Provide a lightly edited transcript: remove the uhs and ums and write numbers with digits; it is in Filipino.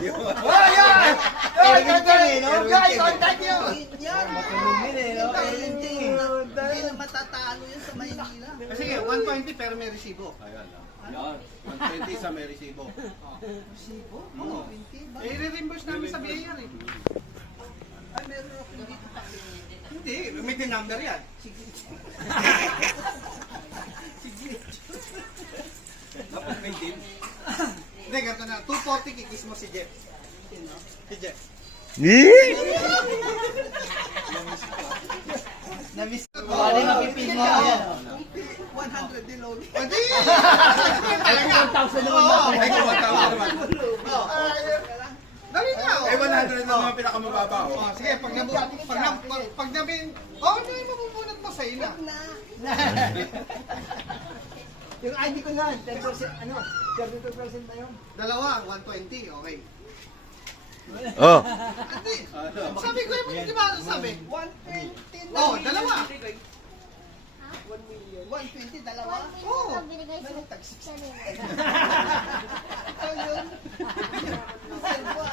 Yan! Yan! Contact nyo! Yan! Matulungin eh, no? Hindi na matatalo yun sa Maynila. Sige, 120 pero may resibo. Ayan lang. Yan. 120 sa may resibo. Resibo? Oo. 20 ba? Eh, i-reimburse namin sa BIR eh. Ay, meron ako dito pa. Hindi, may din number yan. Sige. Dapat may din. Hindi, ganito na. 240 kikis mo si Jeff. Si Jeff. Na-miss ko. Oo. Ano yung mapipin mo? Ayan. 100 din loan. O di! Ay, 1,000 naman Oo. natin. Ay, kumatawa naman. Oo. Dali na. Ay, 100 na naman pinakamababa. Oh, sige, pag nabi, hindi mo mabubunot mo sa ina. Yung ID ko nga, 10%, ano, 32% na yun. Dalawa, 120, okay. Oh. Hindi. Sabi ko yung di ba sabi? 120 Oh, dalawa. 120, dalawa? Oo. Meron tag 60.